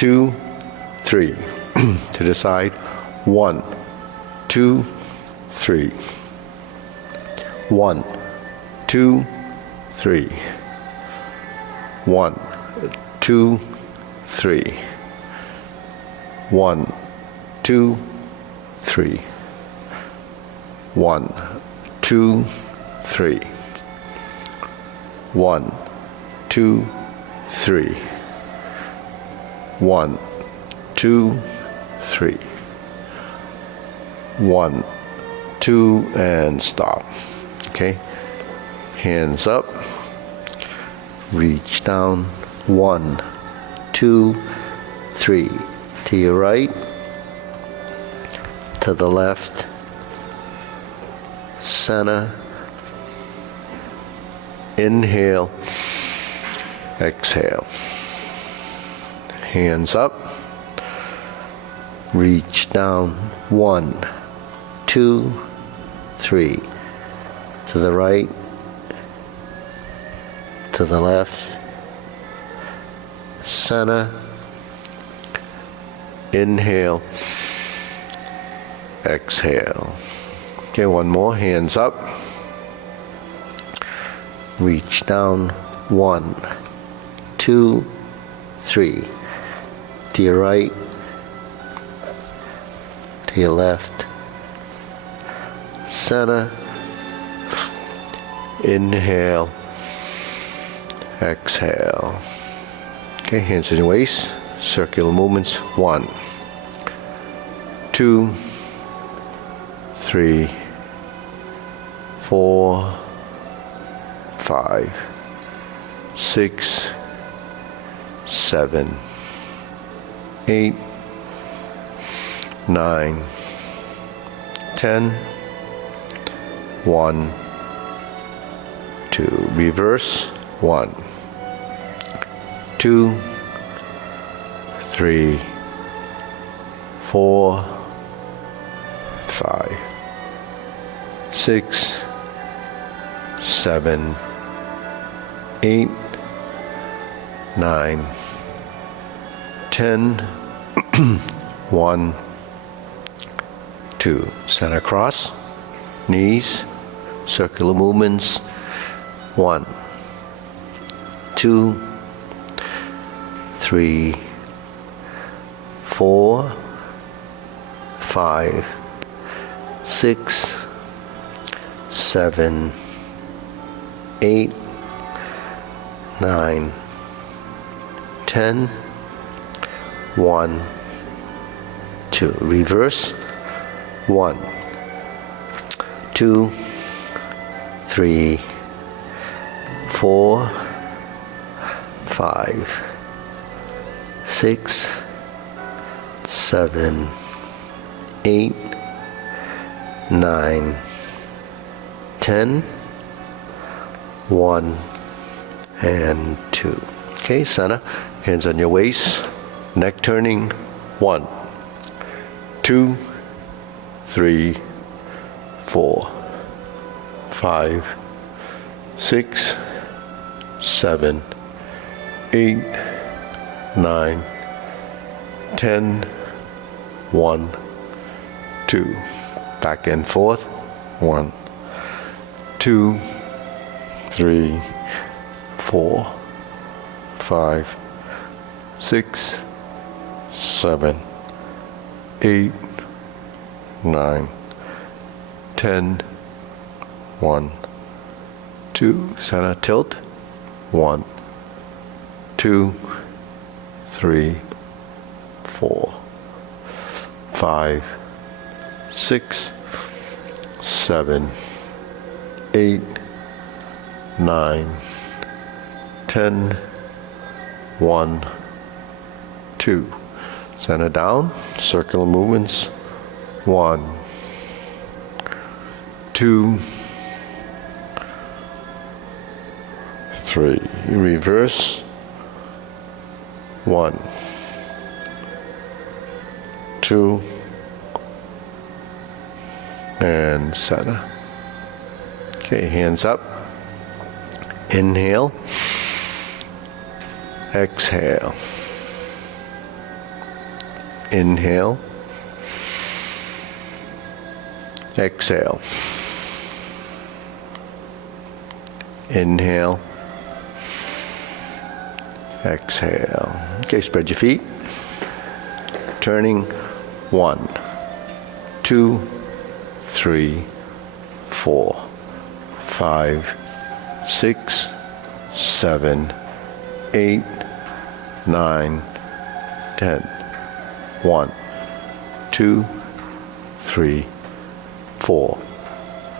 2, 3. To the side. 1, 2, 3. 1, 2, 3. 1, 2, 3. 1, 2, 3. 1, 2, 3. 1, 2, 3. 1, 2, 3. 1, 2, and stop. Okay? Hands up. Reach down. 1, 2, 3. To your right. To the left. Center. Inhale. Exhale. Hands up. Reach down. 1, 2, 3. To the right. To the left. Center. Inhale. Exhale. Okay, one more. Hands up. Reach down. 1, 2, 3. To your right. To your left. Center. Inhale. Exhale. Okay, hands in your waist. Circular movements. 1, 2, 3, 4, 5, 6, 7, 8, 9, 10. 1, 2. Reverse. 1, 2, 3, 4, 5, 6, 7, 8, 9, 10. 1, 2. Center cross. Knees. Circular movements. 1, 2, 3, 4, 5, 6, 7, 8, 9, 10. 1, 2. Reverse. 1, 2, 3, 4, 5, 6, 7, 8, 9, 10. 1 and 2. Okay, center. Hands on your waist. Neck turning. 1, 2, 3, 4, 5, 6, 7, 8, 9, 10. 1, 2. Back and forth. 1, 2, 3, 4, 5, 6, 7, 8, 9, 10. 1, 2. Center tilt. 1, 2, 3, 4, 5, 6, 7, 8, 9, 10. 1, 2. Center down. Circular movements. 1, 2, 3. Reverse. 1, 2, and center. Okay, hands up. Inhale. Exhale. Inhale. Exhale. Inhale. Exhale. Okay, spread your feet. Turning 1, 2, 3, 4, 5, 6, 7, 8, 9, 10. 1, 2, 3, 4,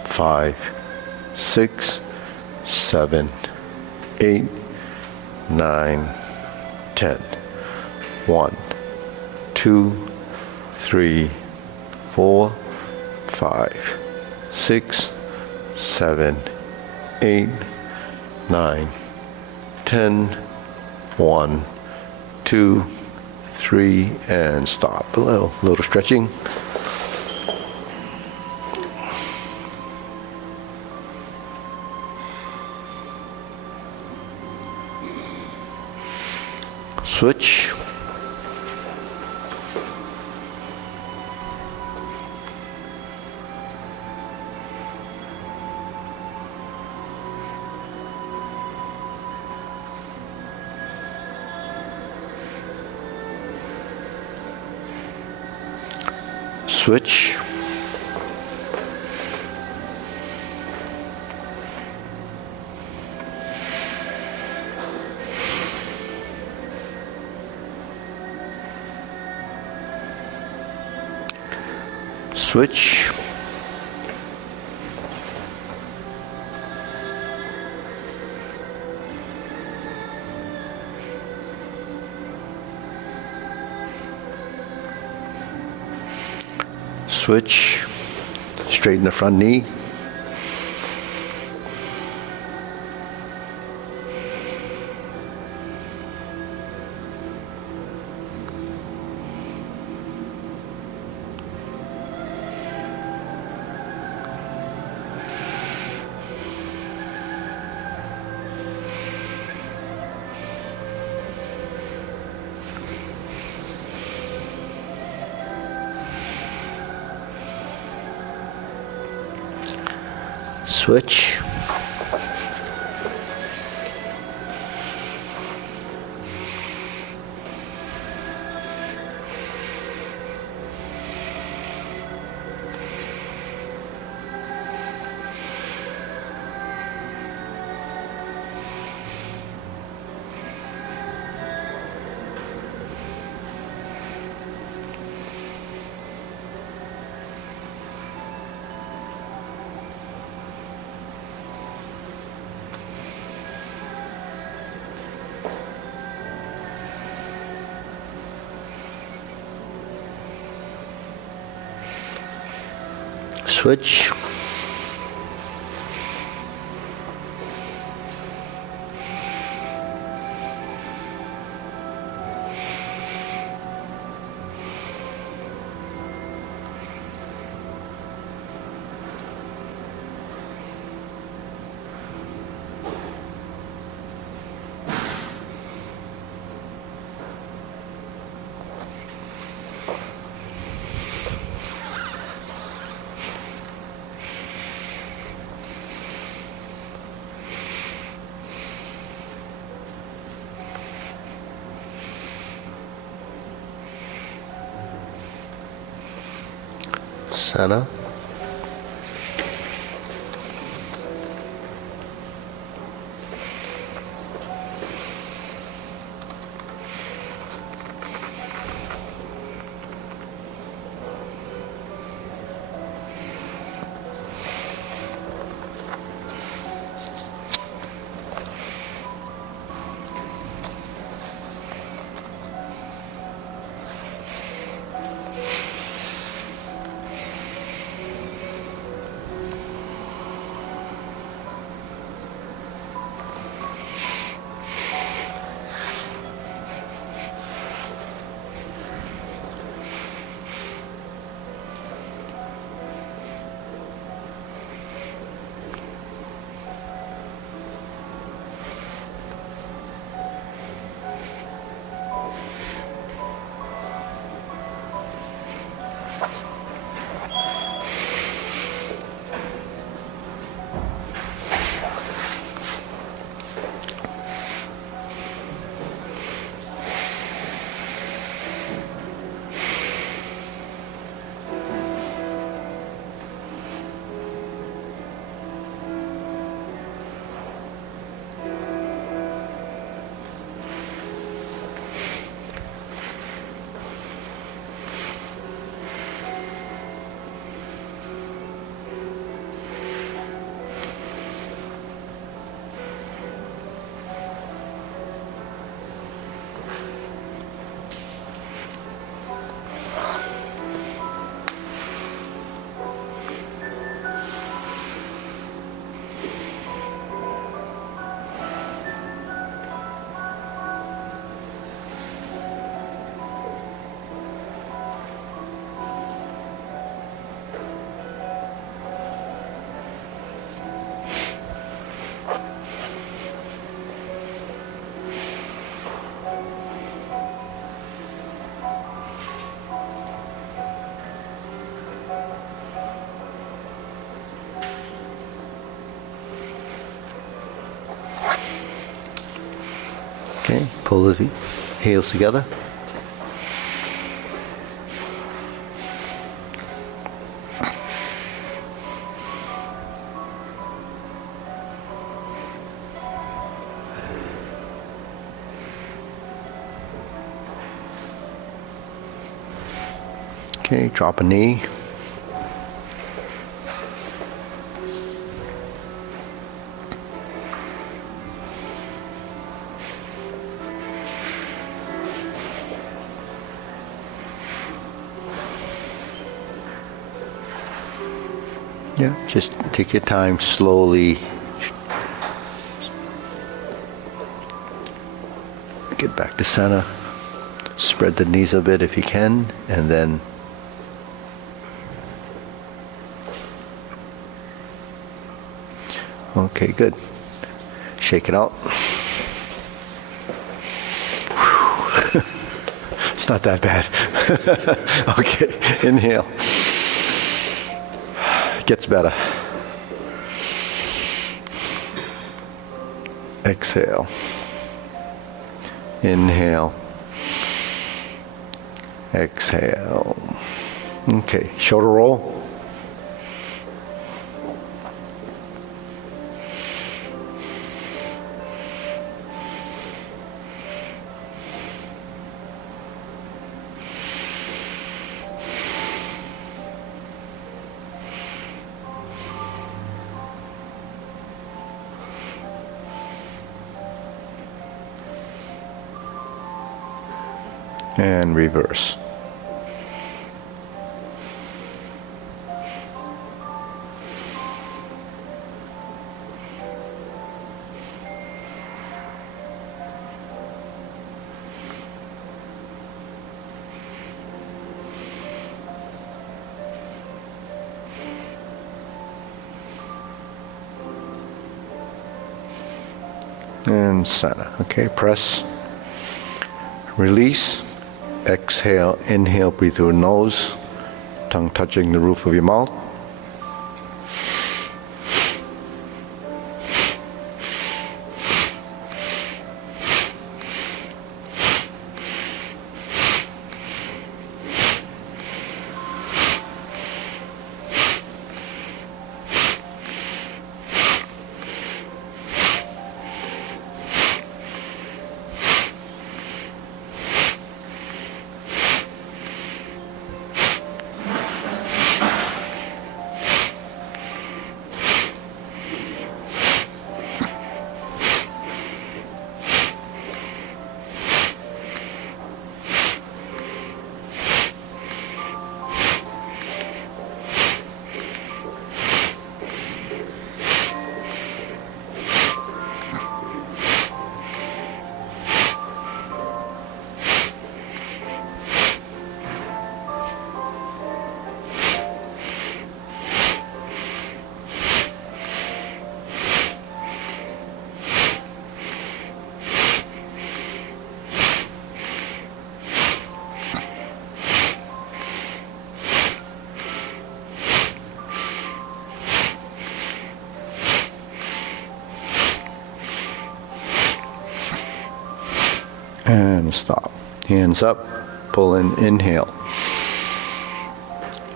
5, 6, 7, 8, 9, 10. 1, 2, 3, 4, 5, 6, 7, 8, 9, 10. 1, 2, 3, and stop. A little stretching. Switch. Switch. Switch. Switch. Straighten the front knee. Switch. Switch. Center. Okay, pull the heels together. Okay, drop a knee. Yeah, just take your time, slowly get back to center. Spread the knees a bit if you can, and then okay, good. Shake it out. It's not that bad. Okay, inhale. Gets better. Exhale. Inhale. Exhale. Okay, shoulder roll. And reverse. And center. Okay, press. Release. Exhale, inhale, breathe through the nose, tongue touching the roof of your mouth. And stop. Hands up, pull in, inhale.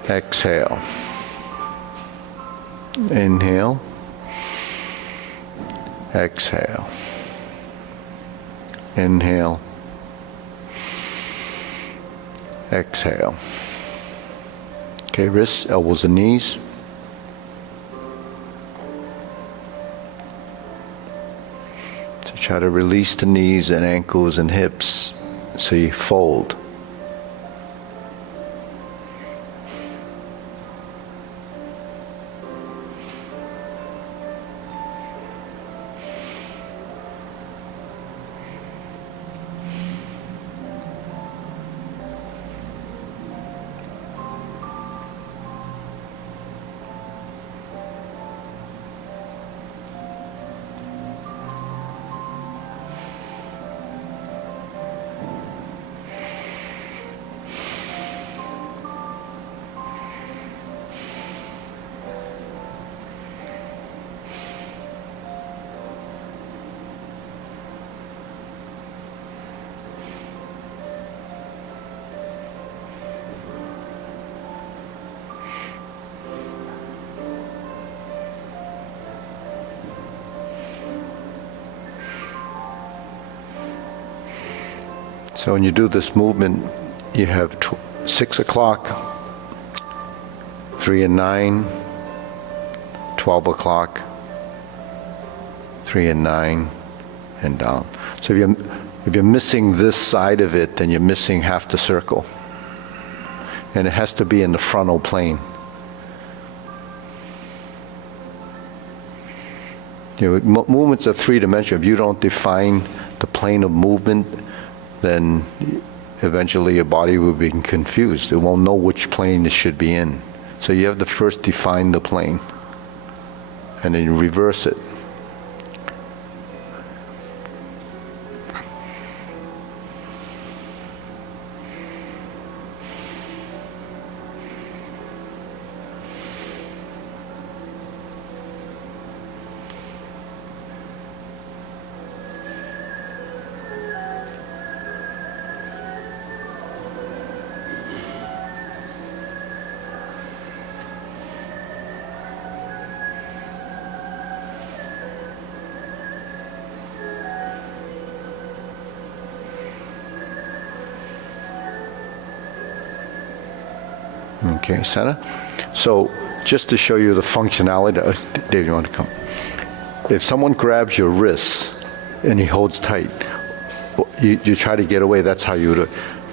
Exhale. Inhale. Exhale. Inhale. Exhale. Okay, wrists, elbows and knees. So try to release the knees and ankles and hips so you fold. So when you do this movement, you have 6 o'clock, 3 and 9, 12 o'clock, 3 and 9, and down. So if you're missing this side of it, then you're missing half the circle. And it has to be in the frontal plane. Movements are three-dimensional. If you don't define the plane of movement, then eventually your body will be confused. It won't know which plane it should be in. So you have to first define the plane, and then you reverse it. Okay, center. So just to show you the functionality, Dave, you want to come? If someone grabs your wrists and he holds tight, you try to get away, that's how you do it.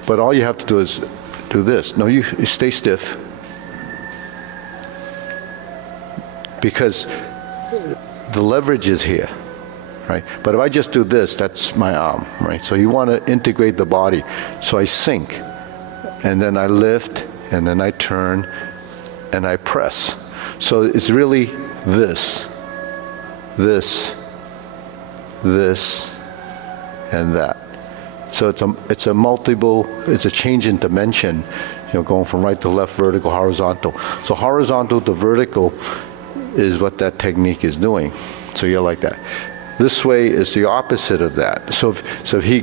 But all you have to do is do this. No, you stay stiff. Because the leverage is here, right? But if I just do this, that's my arm, right? So you want to integrate the body. So I sink, and then I lift, and then I turn, and I press. So it's really this, this, this, and that. So it's a change in dimension, going from right to left, vertical, horizontal. So horizontal to vertical is what that technique is doing. So you're like that. This way is the opposite of that. So if he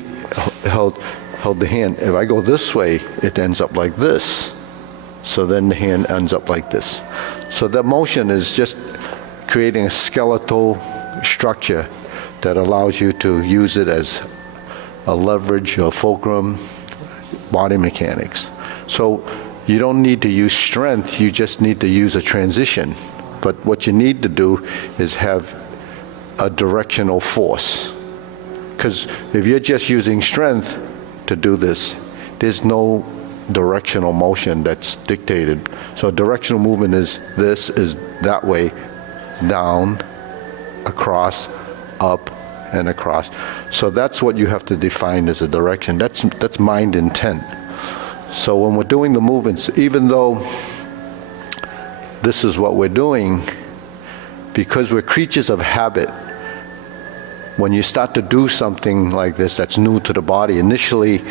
held the hand, if I go this way, it ends up like this. So then the hand ends up like this. So the motion is just creating a skeletal structure that allows you to use it as a leverage, a fulcrum, body mechanics. So you don't need to use strength, you just need to use a transition. But what you need to do is have a directional force. Because if you're just using strength to do this, there's no directional motion that's dictated. So directional movement is this, is that way, down, across, up, and across. So that's what you have to define as a direction. That's mind intent. So when we're doing the movements, even though this is what we're doing, because we're creatures of habit, when you start to do something like this that's new to the body, initially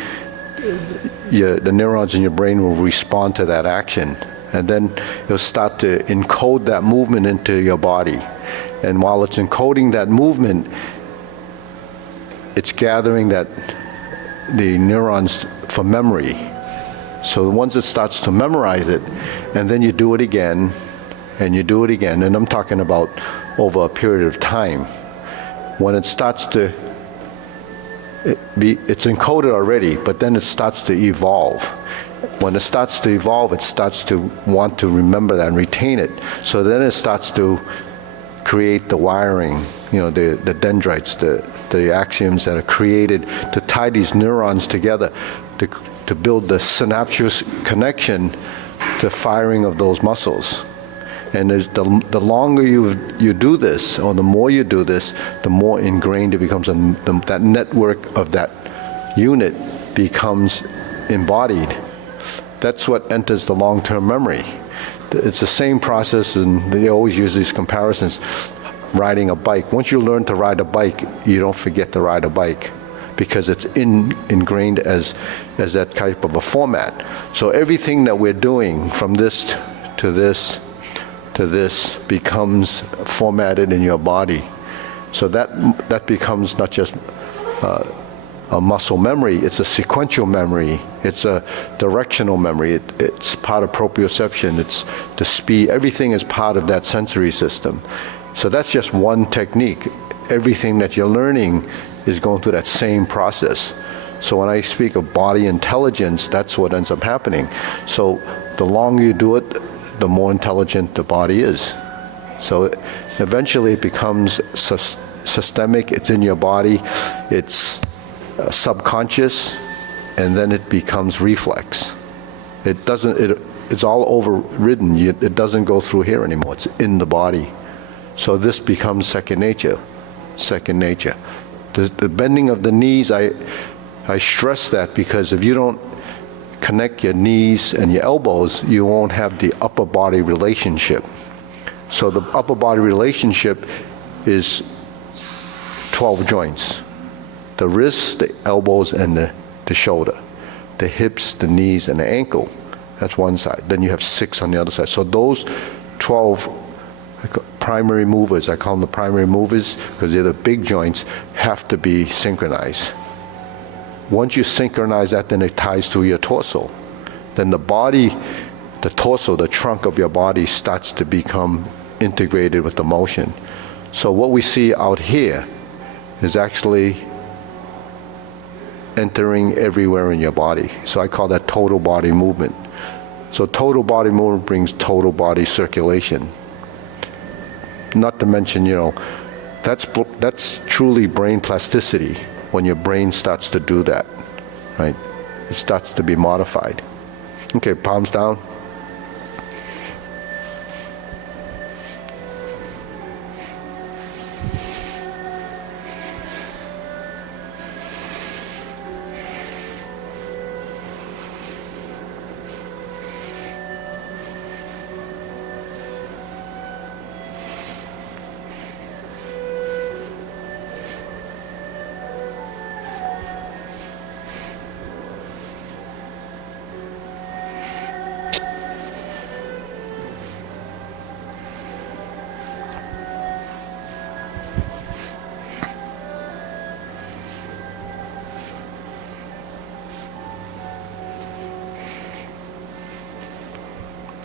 the neurons in your brain will respond to that action, and then you'll start to encode that movement into your body. And while it's encoding that movement, it's gathering the neurons for memory. So once it starts to memorize it, and then you do it again, and you do it again, and I'm talking about over a period of time, when it starts to it's encoded already, but then it starts to evolve. When it starts to evolve, it starts to want to remember that and retain it. So then it starts to create the wiring, the dendrites, the axioms that are created to tie these neurons together to build the synapse connection to firing of those muscles. And the longer you do this, or the more you do this, the more ingrained it becomes, and that network of that unit becomes embodied. That's what enters the long-term memory. It's the same process, and they always use these comparisons. Riding a bike. Once you learn to ride a bike, you don't forget to ride a bike, because it's ingrained as that type of a format. So everything that we're doing, from this to this to this, becomes formatted in your body. So that becomes not just a muscle memory, it's a sequential memory, it's a directional memory, it's part of proprioception, it's the speed, everything is part of that sensory system. So that's just one technique. Everything that you're learning is going through that same process. So when I speak of body intelligence, that's what ends up happening. So the longer you do it, the more intelligent the body is. So eventually it becomes systemic, it's in your body, it's subconscious, and then it becomes reflex. It's all overridden. It doesn't go through here anymore. It's in the body. So this becomes second nature. Second nature. The bending of the knees, I stress that because if you don't connect your knees and your elbows, you won't have the upper body relationship. So the upper body relationship is 12 joints. The wrists, the elbows, and the shoulder. The hips, the knees, and the ankle. That's one side. Then you have 6 on the other side. So those 12 primary movers, I call them the primary movers because they're the big joints, have to be synchronized. Once you synchronize that, then it ties to your torso. Then the body, the torso, the trunk of your body starts to become integrated with the motion. So what we see out here is actually entering everywhere in your body. So I call that total body movement. So total body movement brings total body circulation. Not to mention, that's truly brain plasticity when your brain starts to do that, right? It starts to be modified. Okay, palms down.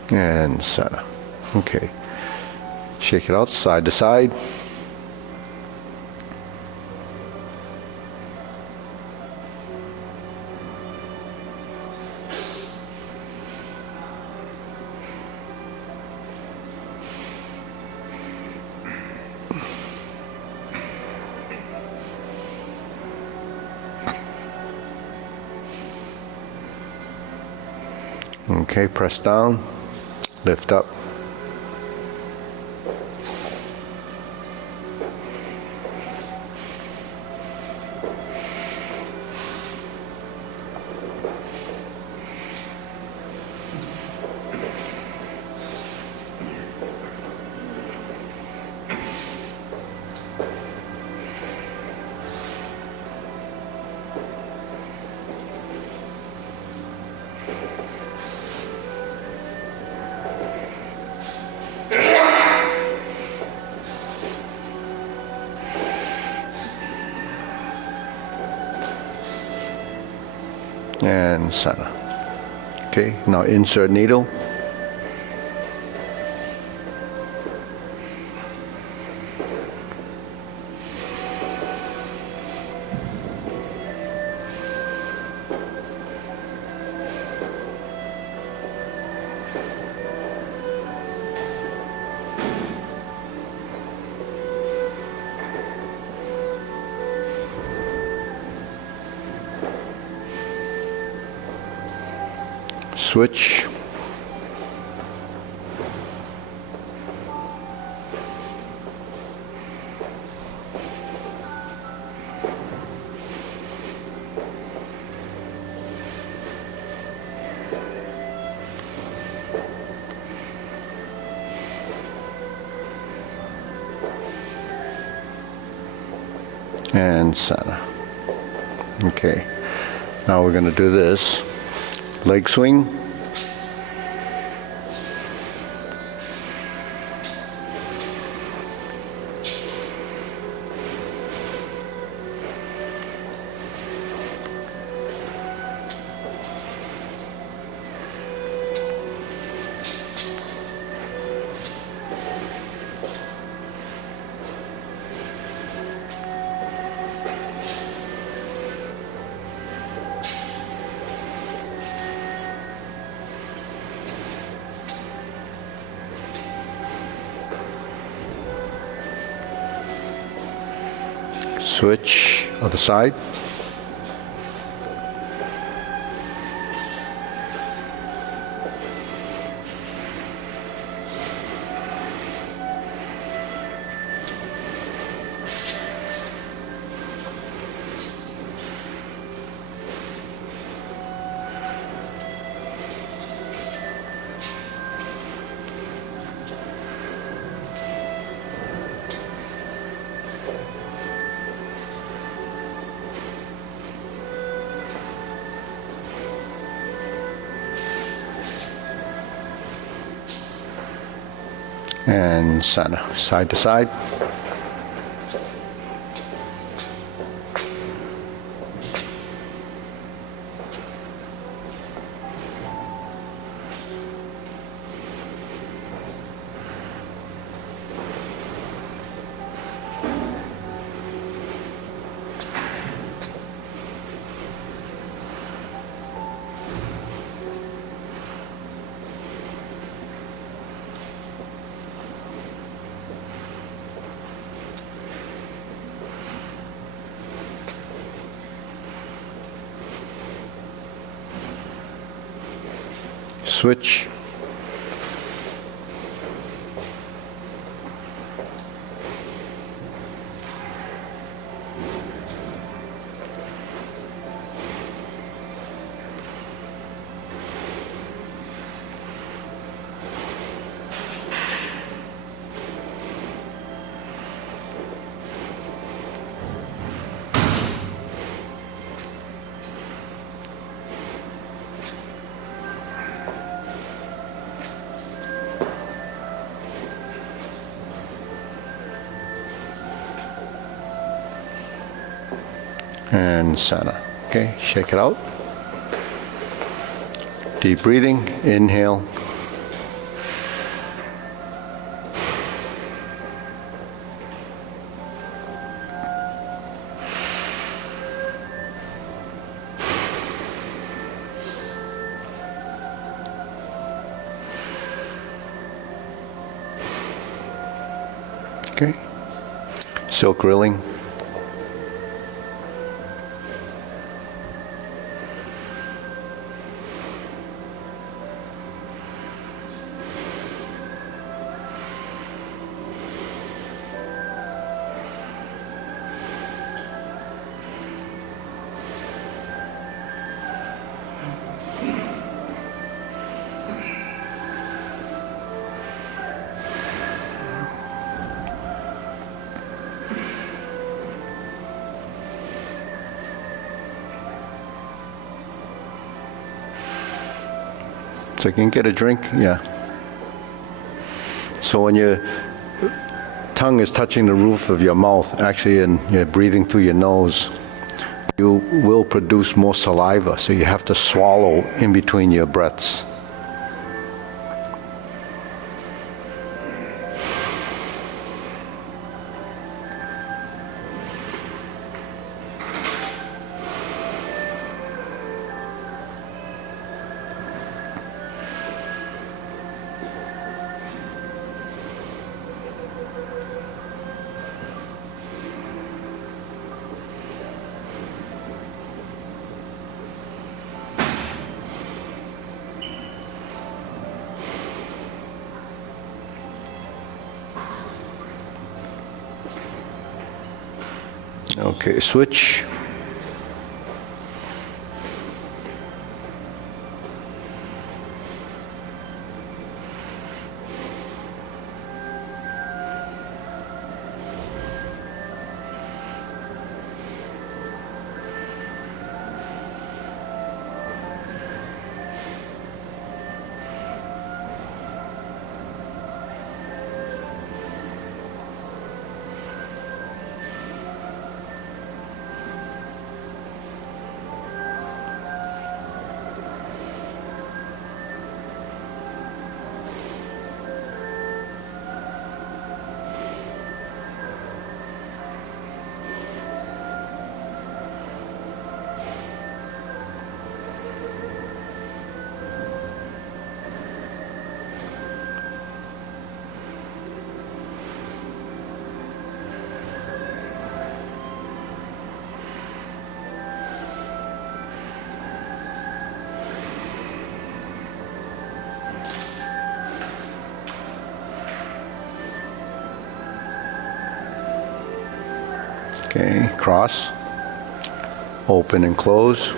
And center. Okay. Shake it out side to side. Okay, press down. Lift up. And center. Okay, now insert needle. Switch. And center. Okay, now we're going to do this. Leg swing. Switch, other side. And center, side to side. Switch. And center. Okay, shake it out. Deep breathing, inhale. Okay, silk grilling. So you can get a drink, yeah. So when your tongue is touching the roof of your mouth, actually, and you're breathing through your nose, you will produce more saliva, so you have to swallow in between your breaths. Okay, switch. Okay, cross, open and close.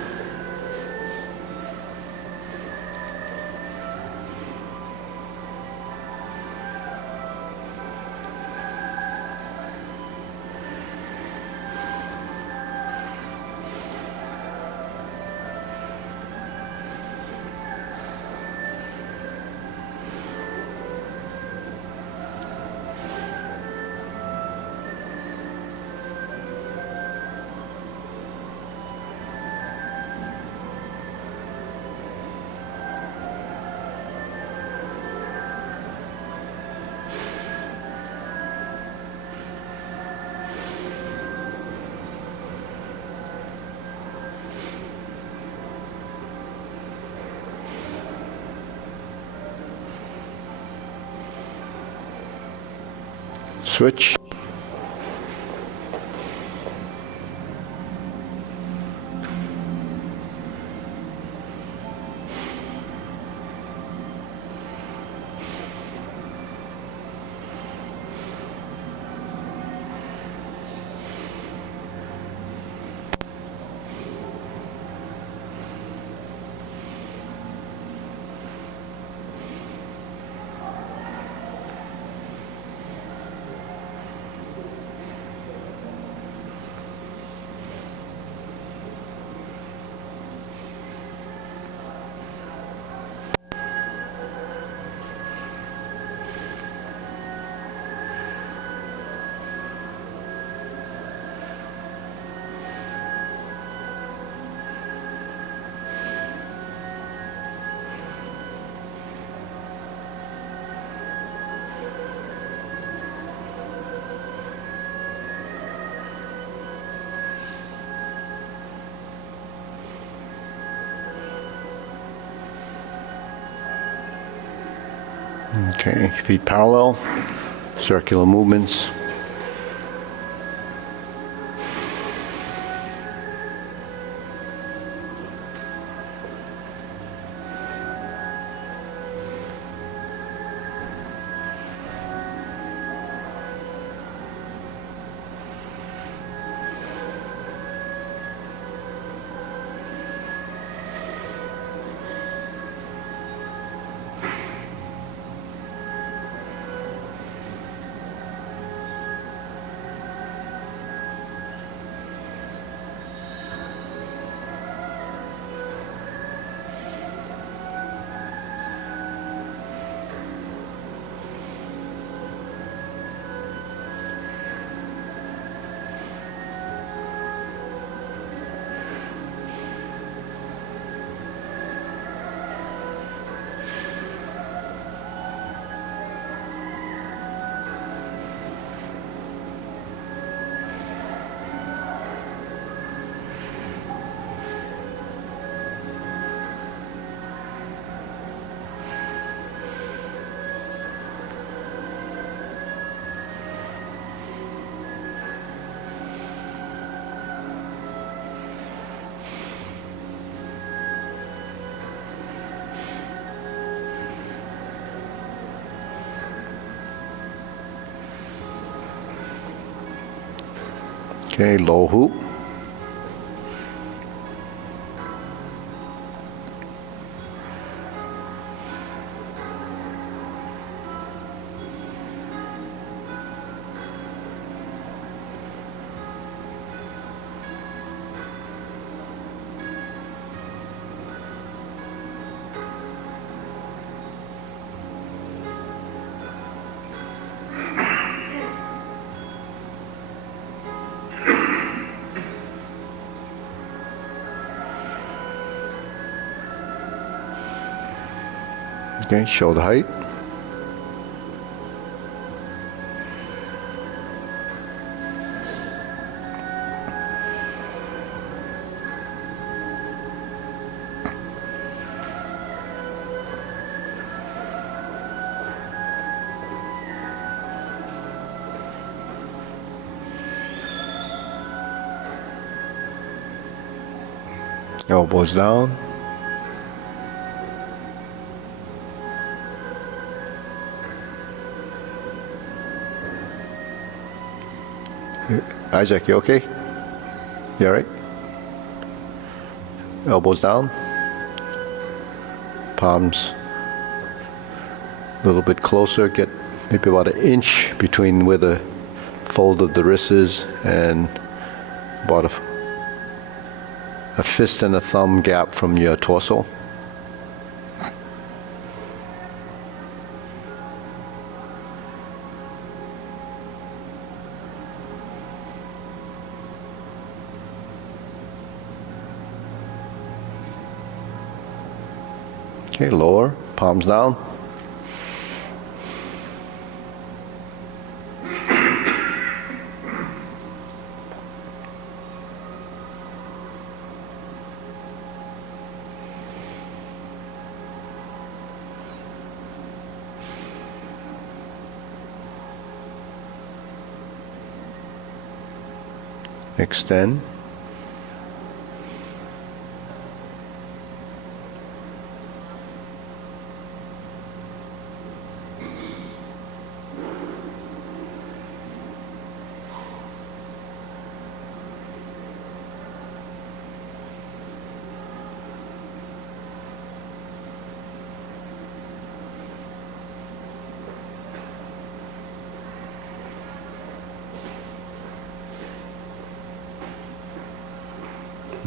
Switch. Okay, feet parallel, circular movements. Okay, low hoop. Okay, shoulder height. Elbows down. Isaac, you okay? You all right? Elbows down. Palms a little bit closer. Get maybe about an inch between where the fold of the wrist is and about a fist and a thumb gap from your torso. Okay, lower, palms down. Extend.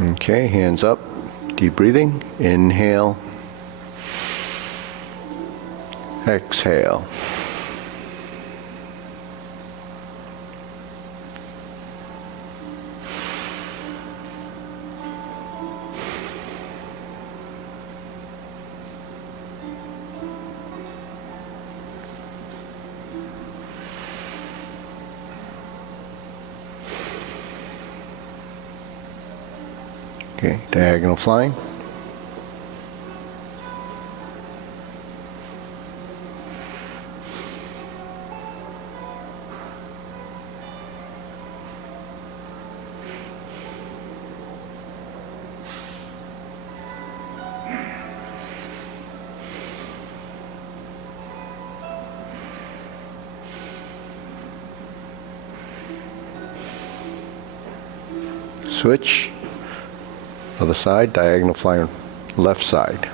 Okay, hands up, deep breathing, inhale, exhale. Okay, diagonal flying. Switch. Other side, diagonal flying left side.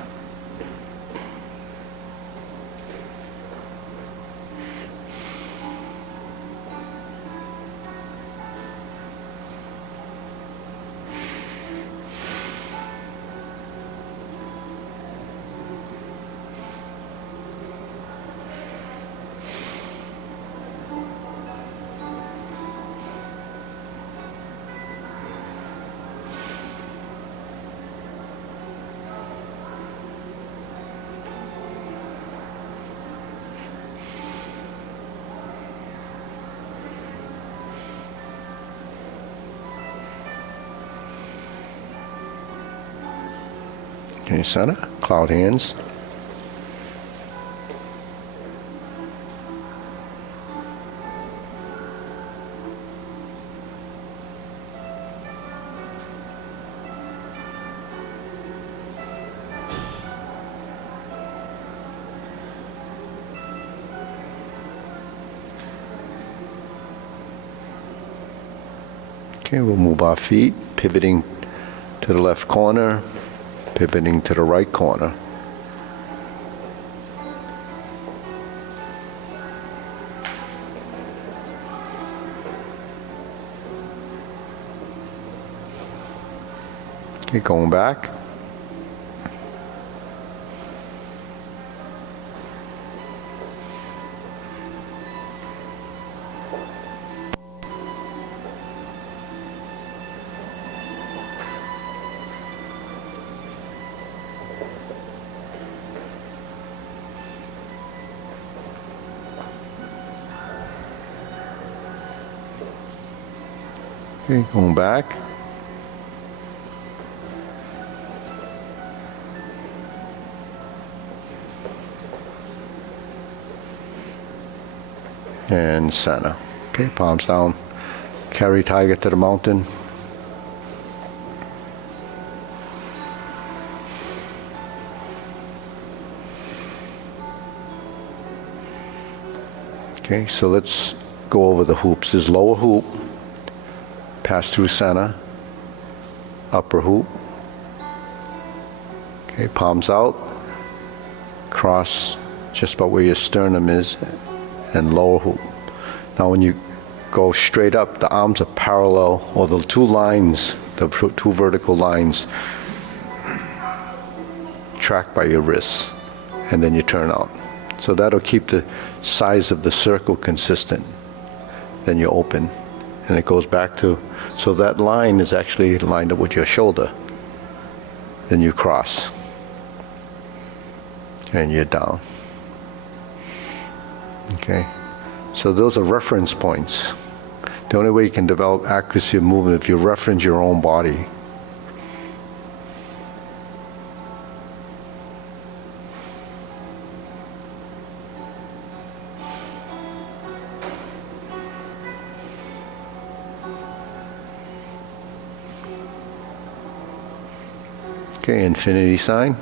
Okay, center, cloud hands. Okay, we'll move our feet, pivoting to the left corner, pivoting to the right corner. Okay, going back. Okay, going back. And center. Okay, palms down. Carry tiger to the mountain. Okay, so let's go over the hoops. This lower hoop, pass through center, upper hoop. Okay, palms out, cross just about where your sternum is, and lower hoop. Now when you go straight up, the arms are parallel, or the two lines, the two vertical lines, tracked by your wrists, and then you turn out. So that'll keep the size of the circle consistent. Then you open, and it goes back to, so that line is actually lined up with your shoulder. Then you cross, and you're down. Okay, so those are reference points. The only way you can develop accuracy of movement if you reference your own body. Okay, infinity sign.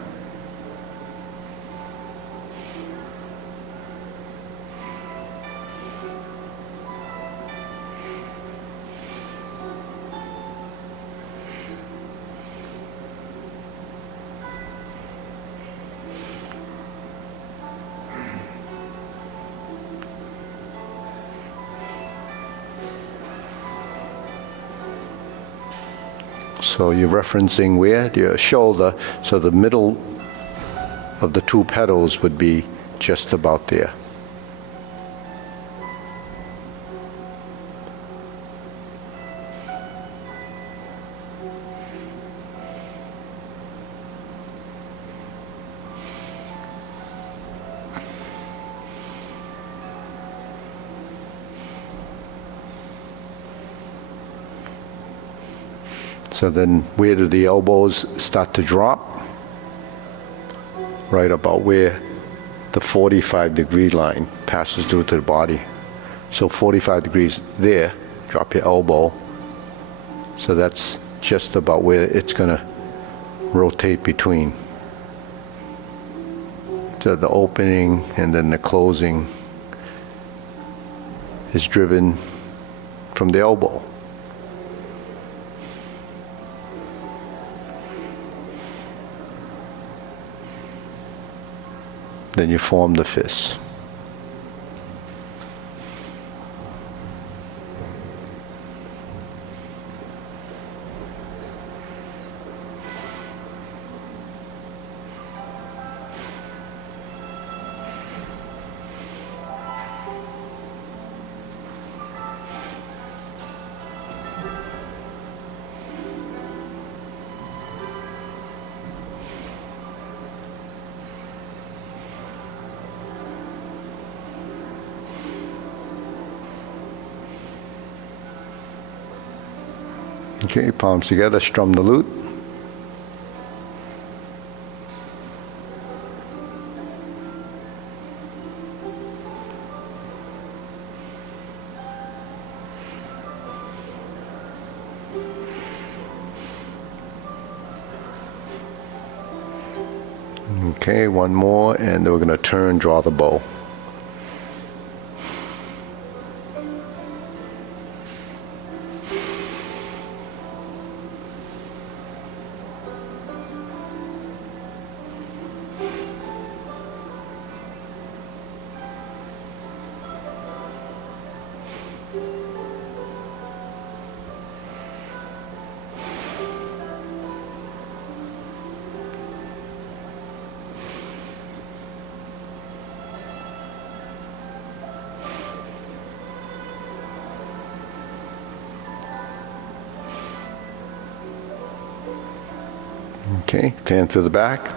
So you're referencing where? Your shoulder. So the middle of the two petals would be just about there. So then where do the elbows start to drop? Right about where the 45-degree line passes through to the body. So 45 degrees there, drop your elbow. So that's just about where it's going to rotate between. So the opening and then the closing is driven from the elbow. Then you form the fist. Okay, palms together, strum the lute. Okay, one more, and then we're going to turn, draw the bow. Okay, fan to the back.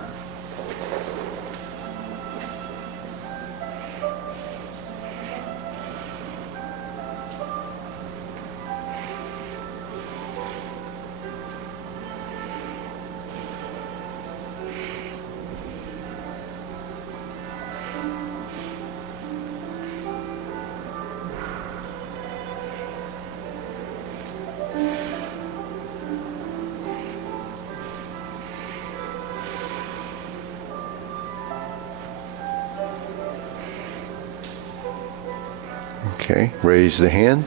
Okay, raise the hand.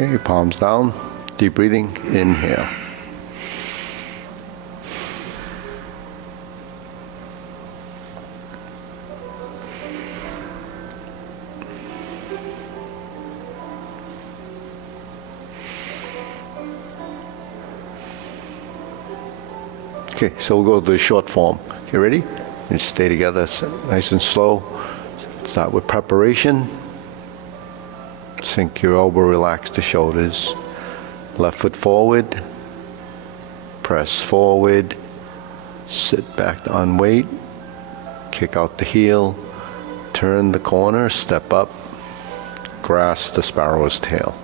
Okay, palms down, deep breathing, inhale. Okay, so we'll go to the short form. Okay, ready? And stay together, nice and slow. Start with preparation. Sink your elbow, relax the shoulders. Left foot forward. Press forward. Sit back on weight. Kick out the heel. Turn the corner, step up. Grasp the sparrow's tail.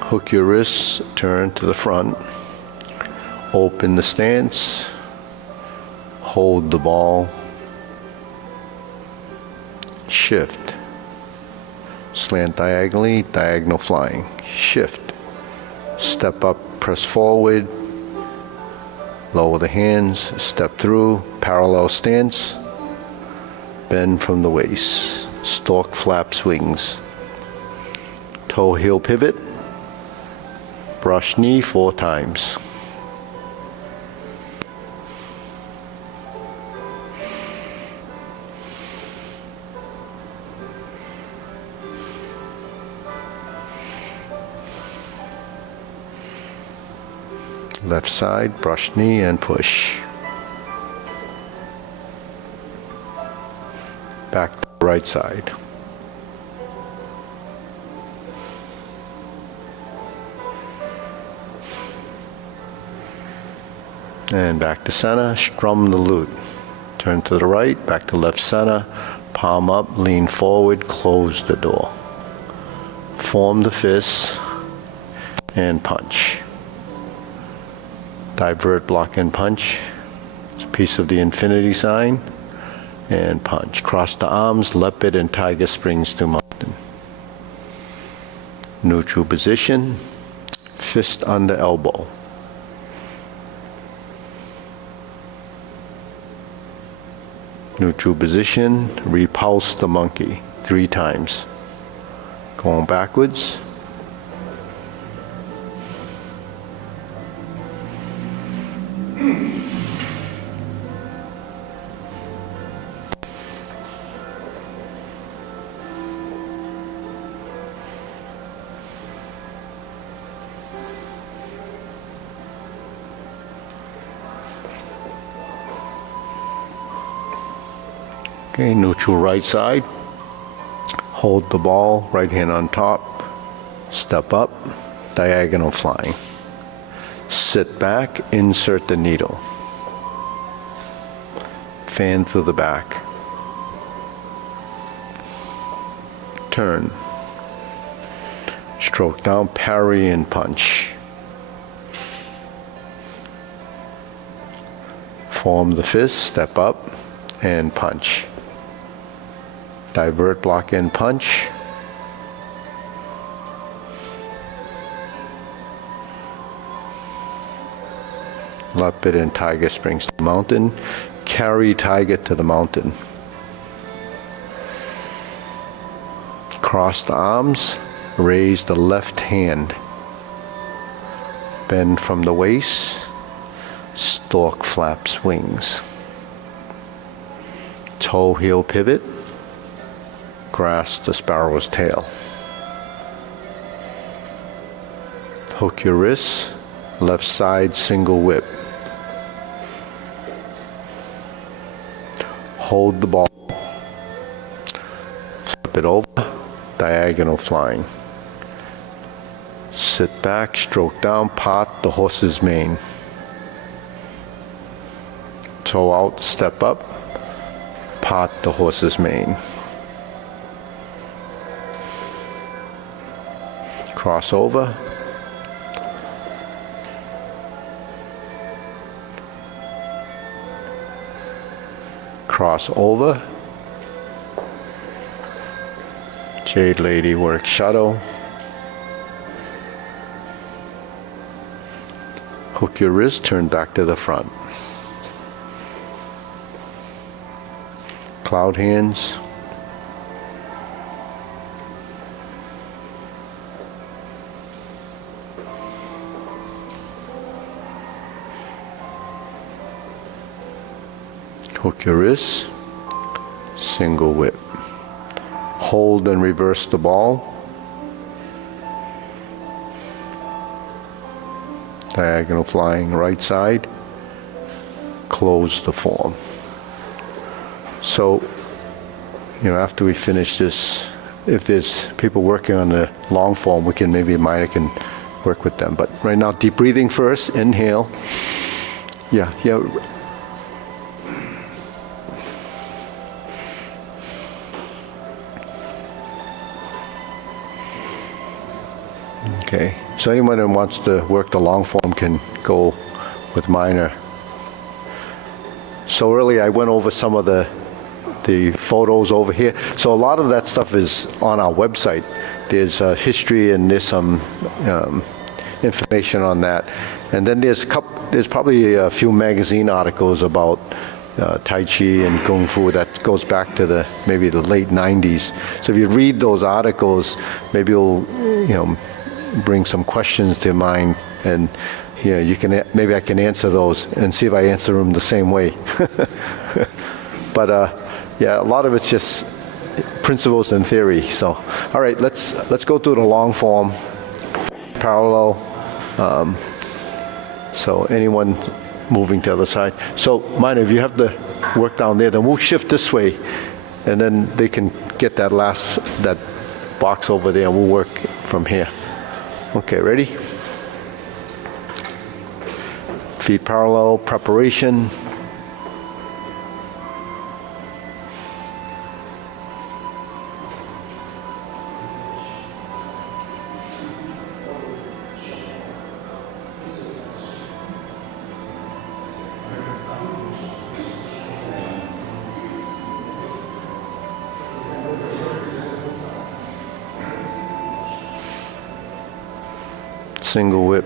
Hook your wrists, turn to the front. Open the stance. Hold the ball. Shift. Slant diagonally, diagonal flying. Shift. Step up, press forward. Lower the hands, step through, parallel stance. Bend from the waist. Stork flaps wings. Toe heel pivot. Brush knee 4 times. Left side, brush knee and push. Back to the right side. And back to center, strum the lute. Turn to the right, back to left center, palm up, lean forward, close the door. Form the fists and punch. Divert, block and punch. It's a piece of the infinity sign. And punch. Cross the arms, leopard and tiger springs to mountain. Neutral position, fist under elbow. Neutral position, repulse the monkey 3 times. Going backwards. Okay, neutral right side. Hold the ball, right hand on top. Step up, diagonal flying. Sit back, insert the needle. Fan through the back. Turn. Stroke down, parry and punch. Form the fist, step up and punch. Divert, block and punch. Leopard and tiger springs to the mountain. Carry tiger to the mountain. Cross the arms. Raise the left hand. Bend from the waist. Stork flaps wings. Toe heel pivot. Grasp the sparrow's tail. Hook your wrists. Left side single whip. Hold the ball. Flip it over. Diagonal flying. Sit back, stroke down, part the horse's mane. Toe out, step up, part the horse's mane. Cross over. Cross over. Jade Lady work shadow. Hook your wrist, turn back to the front. Cloud hands. Hook your wrist, single whip. Hold and reverse the ball. Diagonal flying right side. Close the form. So, after we finish this, if there's people working on the long form, Minor can work with them. But right now, deep breathing first. Inhale. Yeah. Okay. So anyone who wants to work the long form can go with Minor. So earlier I went over some of the photos over here. So a lot of that stuff is on our website. There's history and there's some information on that. And then there's probably a few magazine articles about Tai Chi and Kung Fu that goes back to maybe the late 90s. So if you read those articles, maybe you'll bring some questions to mind, and maybe I can answer those and see if I answer them the same way. But a lot of it's just principles and theory. So, all right, let's go through the long form, parallel. So anyone moving to the other side. So, Minor, if you have to work down there, then we'll shift this way, and then they can get that box over there, and we'll work from here. Okay, ready? Feet parallel, preparation. Single whip.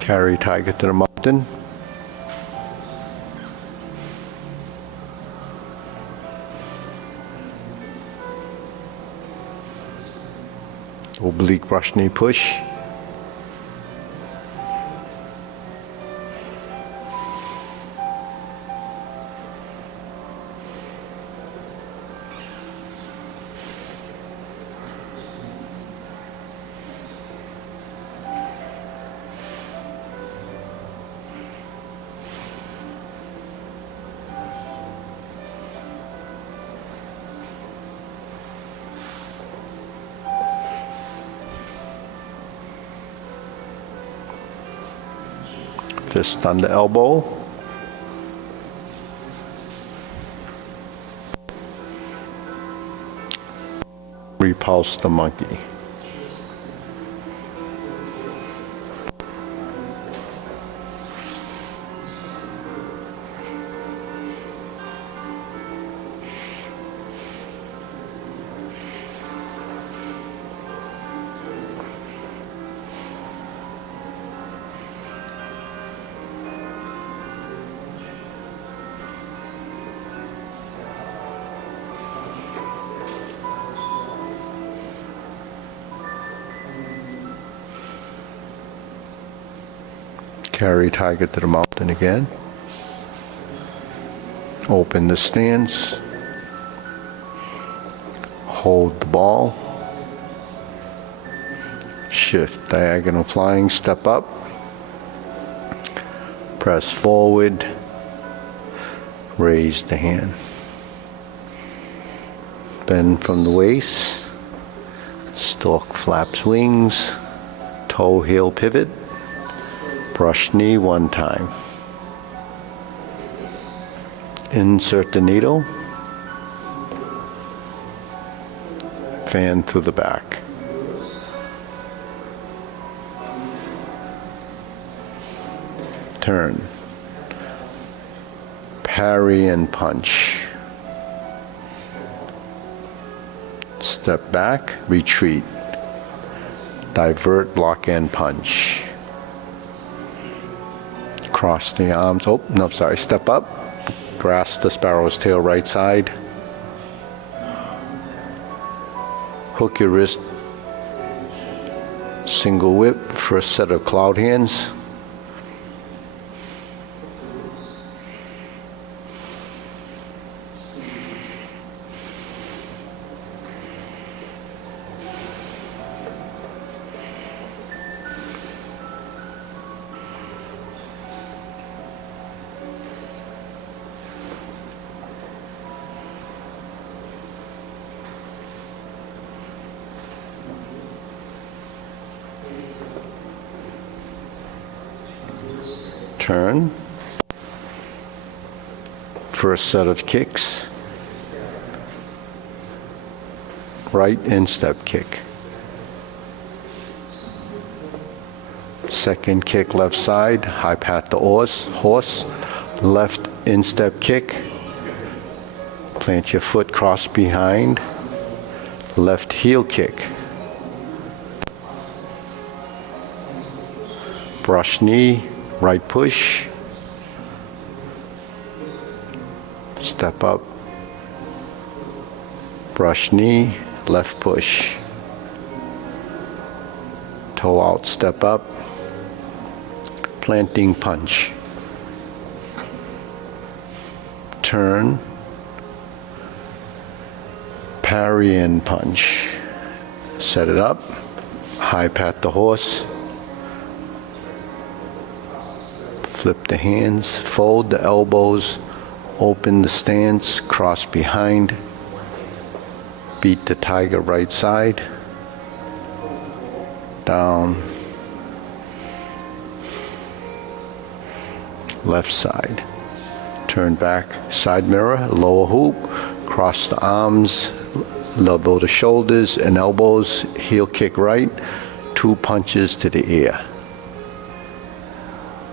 Carry tiger to the mountain. Oblique brush knee push. Fist on the elbow. Repulse the monkey. Carry tiger to the mountain again. Open the stance. Hold the ball. Shift, diagonal flying, step up. Press forward. Raise the hand. Bend from the waist. Stork flaps wings. Toe heel pivot. Brush knee one time. Insert the needle. Fan to the back. Turn. Parry and punch. Step back, retreat. Divert, block and punch. Cross the arms. Oh, no, sorry. Step up. Grasp the sparrow's tail right side. Hook your wrist. Single whip. First set of cloud hands. Turn. First set of kicks. Right instep kick. Second kick left side, high pat the horse. Left instep kick. Plant your foot cross behind. Left heel kick. Brush knee. Right push, step up, brush knee, left push, toe out, step up, planting punch, turn, parry and punch, set it up, high pat the horse, flip the hands, fold the elbows, open the stance, cross behind, beat the tiger right side, down, left side, turn back, side mirror, lower hoop, cross the arms, level the shoulders and elbows, heel kick right, 2 punches to the ear.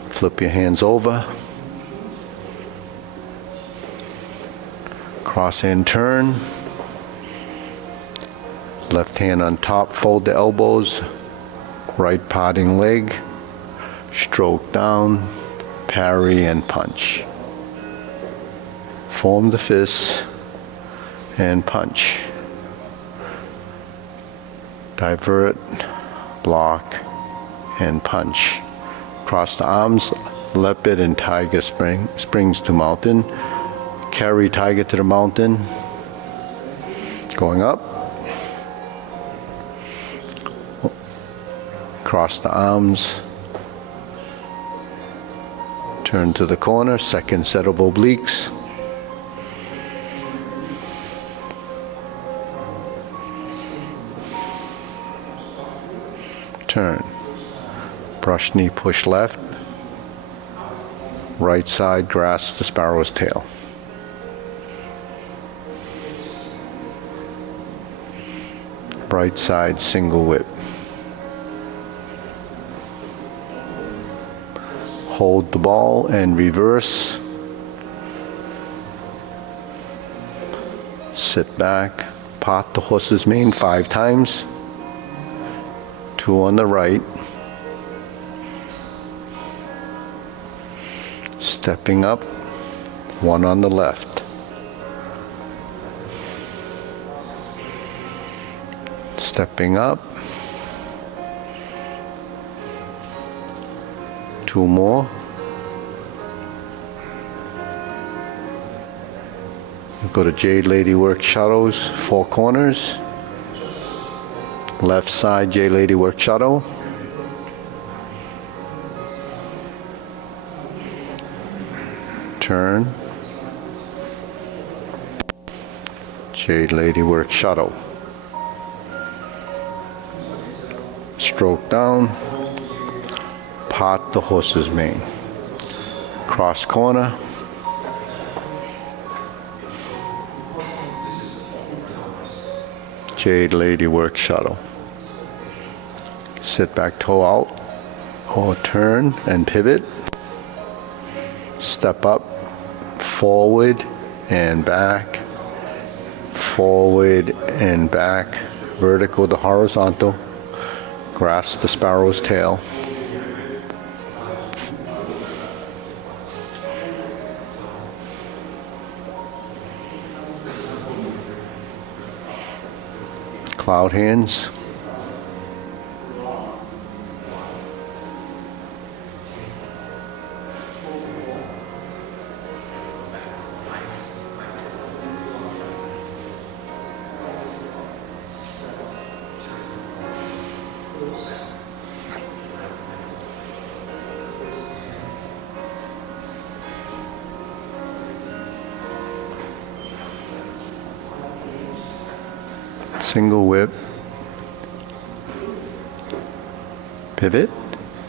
Flip your hands over. Cross hand turn. Left hand on top, fold the elbows. Right parting leg. Stroke down. Parry and punch. Form the fists and punch. Divert, block, and punch. Cross the arms, leopard and tiger springs to mountain. Carry tiger to the mountain. Going up. Cross the arms. Turn to the corner, second set of obliques. Turn. Brush knee, push left. Right side, grasp the sparrow's tail. Right side, single whip. Hold the ball and reverse. Sit back, pot the horse's mane 5 times. 2 on the right. Stepping up, 1 on the left. Stepping up, 2 more. Go to Jade Lady Work Shadows, 4 corners. Left side, Jade Lady Work Shadow. Turn. Jade Lady Work Shadow. Stroke down. Part the horse's mane. Cross corner. Jade Lady Work Shadow. Sit back toe out or turn and pivot. Step up, forward and back, forward and back, vertical to horizontal, grasp the sparrow's tail. Cloud hands. Single whip, pivot,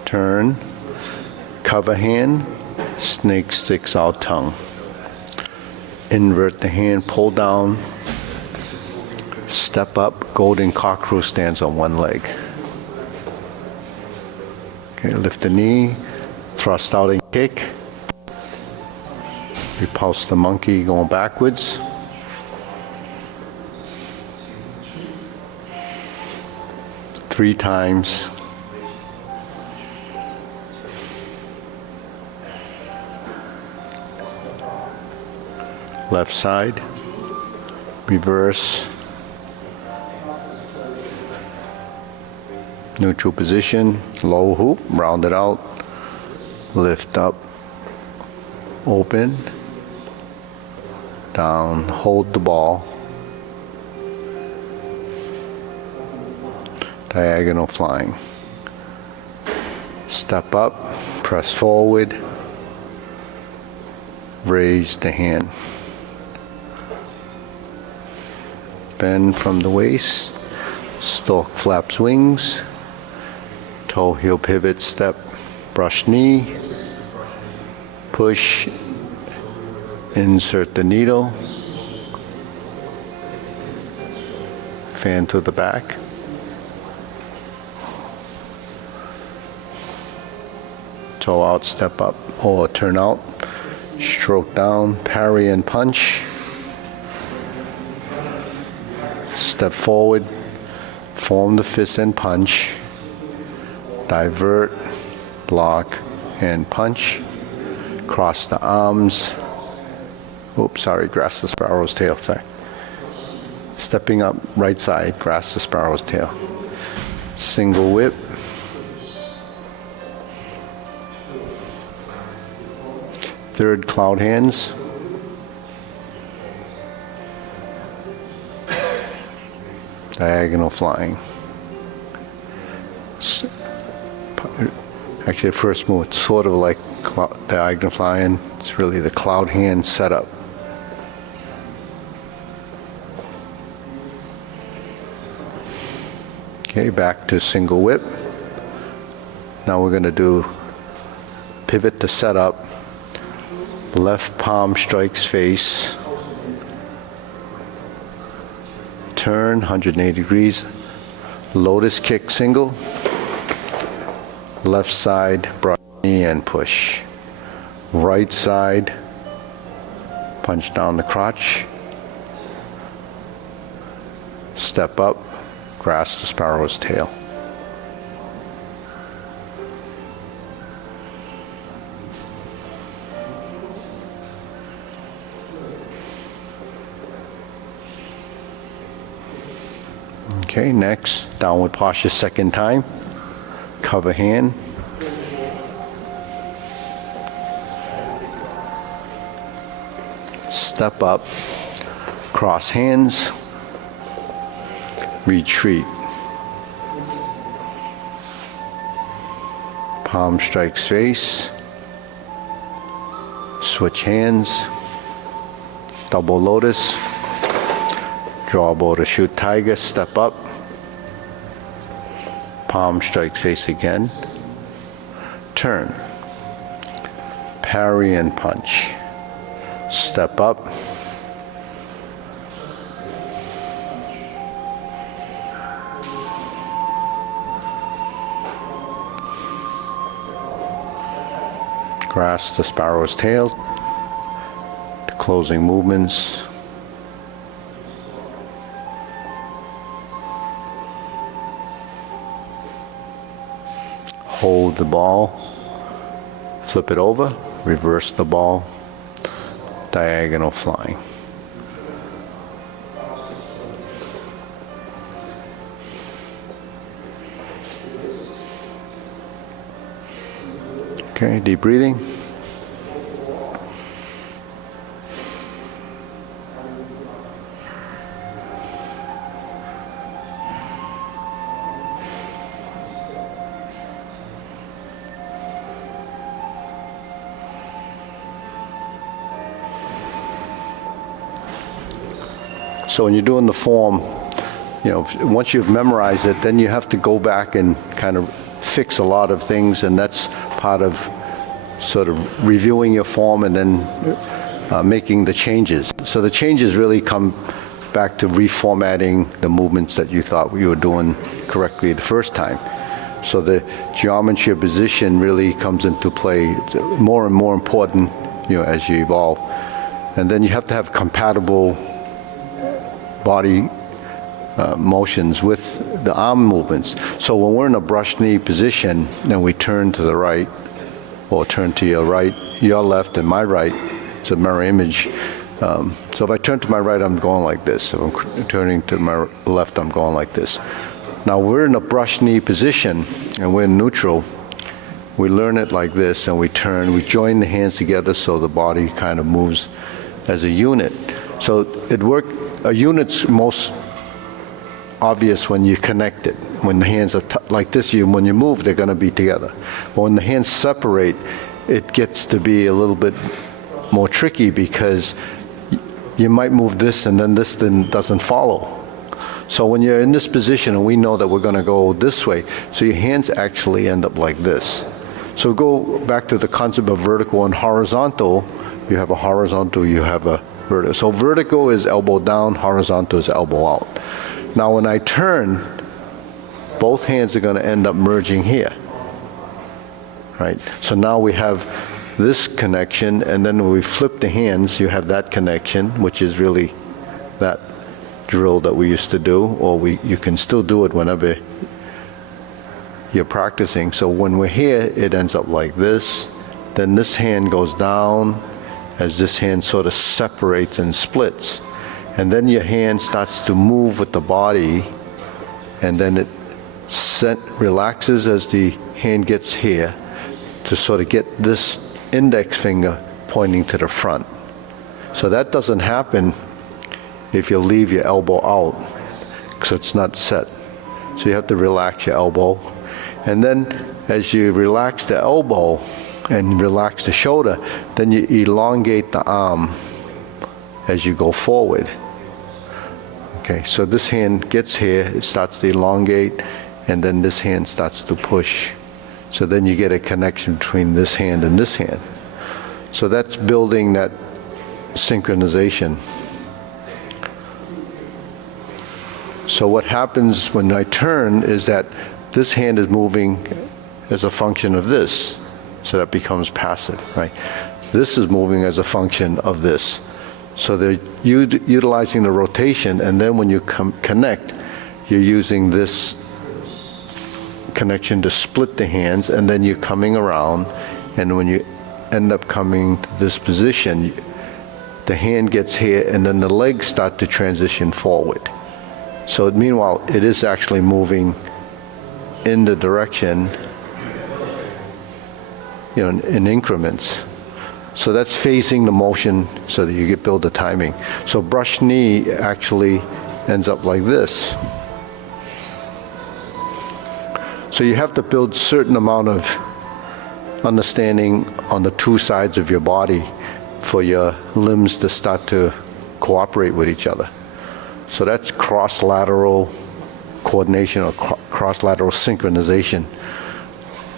turn, cover hand, snake sticks out tongue. Invert the hand, pull down, step up, golden cockroach stands on one leg. Okay, lift the knee, thrust out and kick. Repulse the monkey going backwards. Three times. Left side, reverse, neutral position, low hoop, round it out, lift up, open, down, hold the ball, diagonal flying. Step up, press forward, raise the hand. Bend from the waist, stork flaps wings, toe heel pivot step, brush knee, push, insert the needle, fan to the back. Toe out, step up, or turn out, stroke down, parry and punch. Step forward, form the fist and punch. Divert, block, and punch. Cross the arms. Oops, sorry, grasp the sparrow's tail, sorry. Stepping up, right side, grasp the sparrow's tail. Single whip. Third, cloud hands. Diagonal flying. Actually, the first move, it's sort of like diagonal flying. It's really the cloud hand setup. Okay, back to single whip. Now we're going to do pivot to setup. Left palm strikes face. Turn 180 degrees. Lotus kick single. Left side, brush knee and push. Right side, punch down the crotch. Step up, grasp the sparrow's tail. Okay, next, downward posture second time. Cover hand. step up, cross hands, retreat. Palm strikes face, switch hands, double lotus, draw bow to shoot tiger, step up, palm strikes face again, turn, parry and punch, step up, grasp the sparrow's tail, to closing movements, hold the ball, flip it over, reverse the ball, diagonal flying. Okay, deep breathing. So when you're doing the form, once you've memorized it, then you have to go back and kind of fix a lot of things, and that's part of sort of reviewing your form and then making the changes. So the changes really come back to reformatting the movements that you thought you were doing correctly the first time. So the geometry of position really comes into play, more and more important, as you evolve. And then you have to have compatible body motions with the arm movements. So when we're in a brush knee position and we turn to the right, or turn to your right, your left and my right, it's a mirror image. So if I turn to my right, I'm going like this. If I'm turning to my left, I'm going like this. Now we're in a brush knee position and we're in neutral. We learn it like this and we turn, we join the hands together so the body kind of moves as a unit. So a unit's most obvious when you connect it. When the hands are like this, when you move, they're going to be together. But when the hands separate, it gets to be a little bit more tricky because you might move this and then this then doesn't follow. So when you're in this position and we know that we're going to go this way, so your hands actually end up like this. So go back to the concept of vertical and horizontal. You have a horizontal, you have a vertical. So vertical is elbow down, horizontal is elbow out. Now when I turn, both hands are going to end up merging here, right? So now we have this connection, and then when we flip the hands, you have that connection, which is really that drill that we used to do, or you can still do it whenever you're practicing. So when we're here, it ends up like this. Then this hand goes down as this hand sort of separates and splits. And then your hand starts to move with the body, and then it relaxes as the hand gets here to sort of get this index finger pointing to the front. So that doesn't happen if you leave your elbow out, because it's not set. So you have to relax your elbow. And then as you relax the elbow and relax the shoulder, then you elongate the arm as you go forward. Okay, so this hand gets here, it starts to elongate, and then this hand starts to push. So then you get a connection between this hand and this hand. So that's building that synchronization. So what happens when I turn is that this hand is moving as a function of this. So that becomes passive, right? This is moving as a function of this. So they're utilizing the rotation, and then when you connect, you're using this connection to split the hands, and then you're coming around, and when you end up coming to this position, the hand gets here, and then the legs start to transition forward. So meanwhile, it is actually moving in the direction, in increments. So that's phasing the motion so that you get build the timing. So brush knee actually ends up like this. So you have to build certain amount of understanding on the two sides of your body for your limbs to start to cooperate with each other. So that's cross-lateral coordination or cross-lateral synchronization.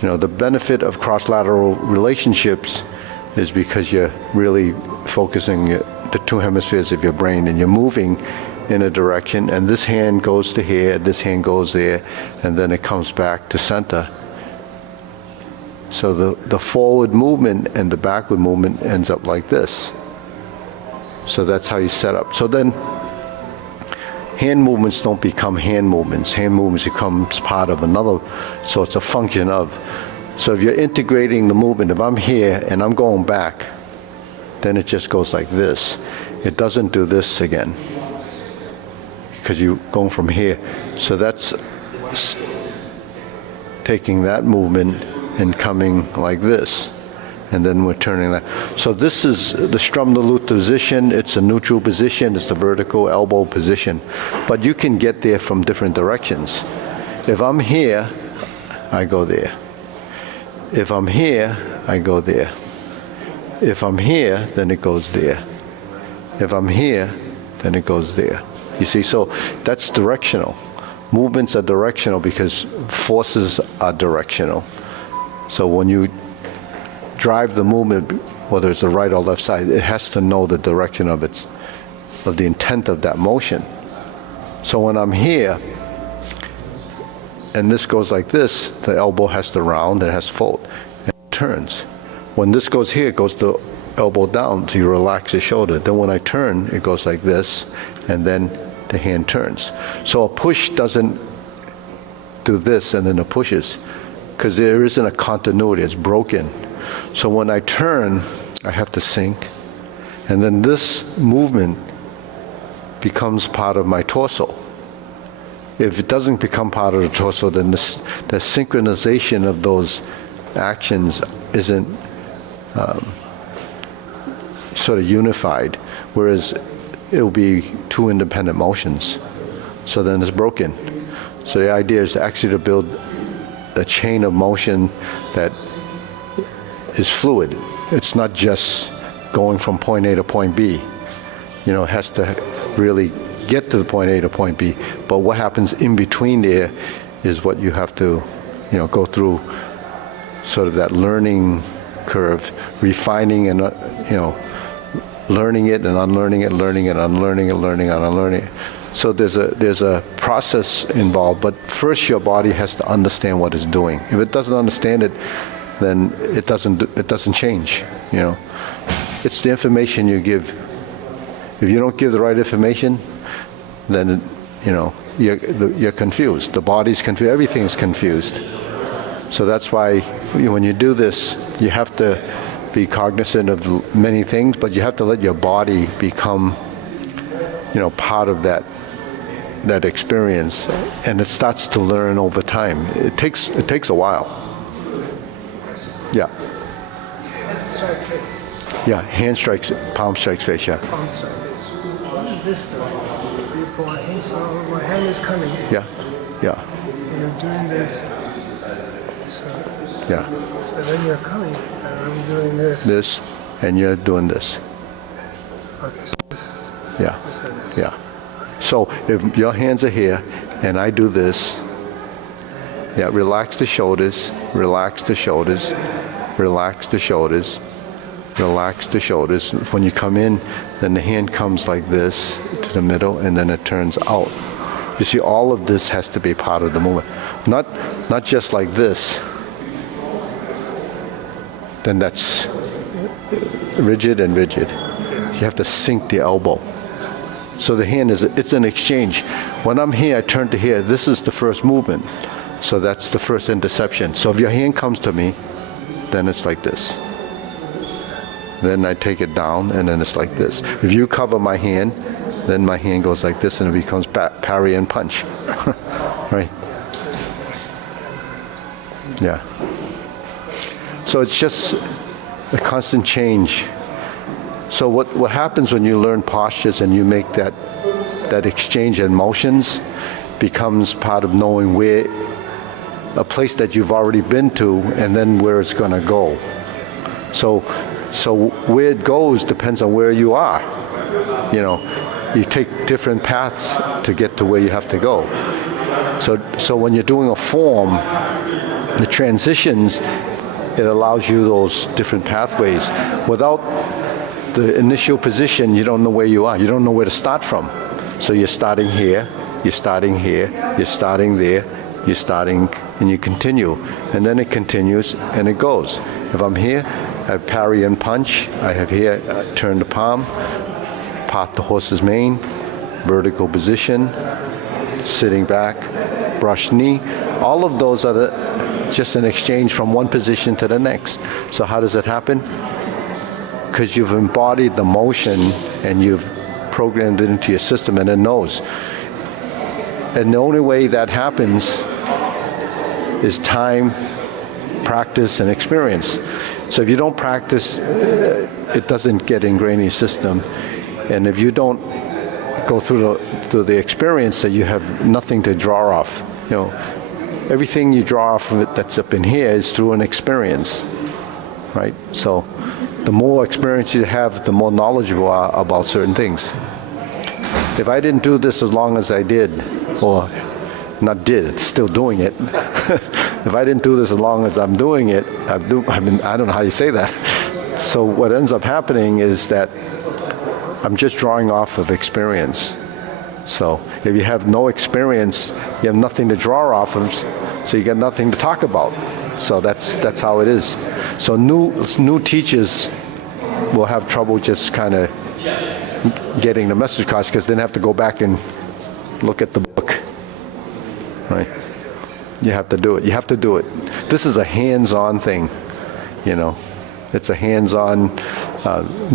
You know, the benefit of cross-lateral relationships is because you're really focusing the two hemispheres of your brain, and you're moving in a direction, and this hand goes to here, this hand goes there, and then it comes back to center. So the forward movement and the backward movement ends up like this. So that's how you set up. So then hand movements don't become hand movements. Hand movements becomes part of another, so it's a function of. So if you're integrating the movement, if I'm here and I'm going back, then it just goes like this. It doesn't do this again, because you're going from here. So that's taking that movement and coming like this. And then we're turning that. So this is the Strom-the-Luther position. It's a neutral position. It's the vertical elbow position. But you can get there from different directions. If I'm here, I go there. If I'm here, I go there. If I'm here, then it goes there. If I'm here, then it goes there. You see, so that's directional. Movements are directional because forces are directional. So when you drive the movement, whether it's the right or left side, it has to know the direction of the intent of that motion. So when I'm here, and this goes like this, the elbow has to round, it has to fold, and it turns. When this goes here, it goes the elbow down, so you relax the shoulder. Then when I turn, it goes like this, and then the hand turns. So a push doesn't do this and then it pushes, because there isn't a continuity, it's broken. So when I turn, I have to sink, and then this movement becomes part of my torso. If it doesn't become part of the torso, then the synchronization of those actions isn't sort of unified, whereas it will be two independent motions. So then it's broken. So the idea is actually to build a chain of motion that is fluid. It's not just going from point A to point B. You know, it has to really get to the point A to point B. But what happens in between there is what you have to, you know, go through sort of that learning curve, refining and, you know, learning it and unlearning it, learning it, unlearning it, learning and unlearning it. So there's a process involved, but first your body has to understand what it's doing. If it doesn't understand it, then it doesn't change, you know. It's the information you give. If you don't give the right information, then, you know, you're confused. The body's confused, everything's confused. So that's why when you do this, you have to be cognizant of many things, but you have to let your body become, you know, part of that experience, and it starts to learn over time. It takes a while. Yeah. Hand strike face. Yeah, hand strikes, palm strikes face, yeah. Palm strike face. What is this doing? You pull a hand, so my hand is coming. Yeah, yeah. And you're doing this. So, yeah. so then you're coming, and I'm doing this. This, and you're doing this. Okay, so this. Yeah, This and this. yeah. So if your hands are here, and I do this, yeah, relax the shoulders, relax the shoulders, relax the shoulders, relax the shoulders. When you come in, then the hand comes like this to the middle, and then it turns out. You see, all of this has to be part of the movement. Not just like this. Then that's rigid and rigid. You have to sink the elbow. So the hand it's an exchange. When I'm here, I turn to here. This is the first movement. So that's the first interception. So if your hand comes to me, then it's like this. Then I take it down, and then it's like this. If you cover my hand, then my hand goes like this, and it becomes parry and punch. Right? Yeah. So it's just a constant change. So what happens when you learn postures and you make that exchange in motions becomes part of knowing where a place that you've already been to and then where it's going to go. So where it goes depends on where you are. You know, you take different paths to get to where you have to go. So when you're doing a form, the transitions, it allows you those different pathways. Without the initial position, you don't know where you are. You don't know where to start from. So you're starting here, you're starting here, you're starting there, you're starting, and you continue. And then it continues and it goes. If I'm here, I parry and punch. I have here, turn the palm, part the horse's mane, vertical position, sitting back, brush knee. All of those are just an exchange from one position to the next. So how does it happen? Because you've embodied the motion and you've programmed it into your system and it knows. And the only way that happens is time, practice, and experience. So if you don't practice, it doesn't get ingrained in your system. And if you don't go through the experience, that you have nothing to draw off. You know, everything you draw off of it that's up in here is through an experience, right? So the more experience you have, the more knowledgeable you are about certain things. If I didn't do this as long as I did, or not did, still doing it, if I didn't do this as long as I'm doing it, I don't know how you say that. So what ends up happening is that I'm just drawing off of experience. So if you have no experience, you have nothing to draw off of, so you get nothing to talk about. So that's how it is. So new teachers will have trouble just kind of getting the message across because then have to go back and look at the book, right? You have to do it. You have to do it. This is a hands-on thing, you know. It's a hands-on,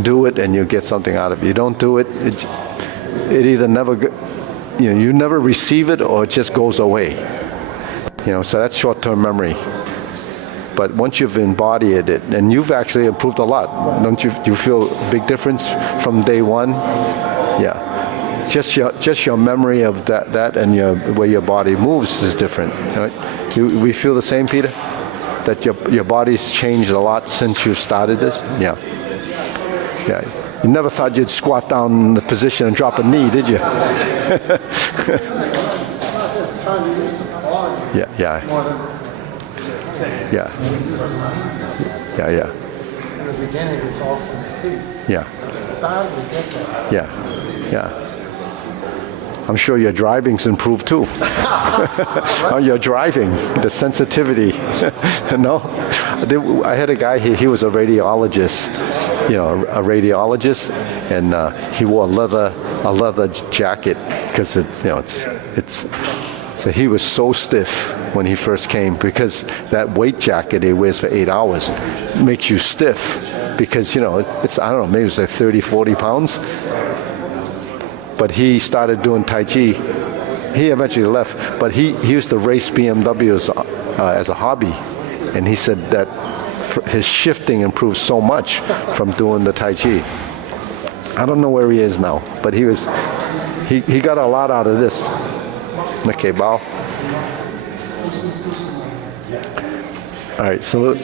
do it and you'll get something out of it. You don't do it, it either never, you never receive it or it just goes away. You know, so that's short-term memory. But once you've embodied it, and you've actually improved a lot, don't you? Do you feel a big difference from day one? Yeah. Just your memory of that and the way your body moves is different. Right? We feel the same, Peter? That your body's changed a lot since you started this? Yeah. Yeah. You never thought you'd squat down in the position and drop a knee, did you? Yeah, yeah. Yeah. Yeah, yeah. In the beginning, it's all from the feet. Yeah. Start, we get that. Yeah, yeah. I'm sure your driving's improved too. On your driving, the sensitivity. No? I had a guy, he was a radiologist, a radiologist, and he wore a leather jacket because so he was so stiff when he first came because that weight jacket he wears for 8 hours makes you stiff because, it's, I don't know, maybe it's like 30, 40 pounds. But he started doing Tai Chi. He eventually left, but he used to race BMWs as a hobby. And he said that his shifting improved so much from doing the Tai Chi. I don't know where he is now, but he got a lot out of this. Okay, bow. All right, salute.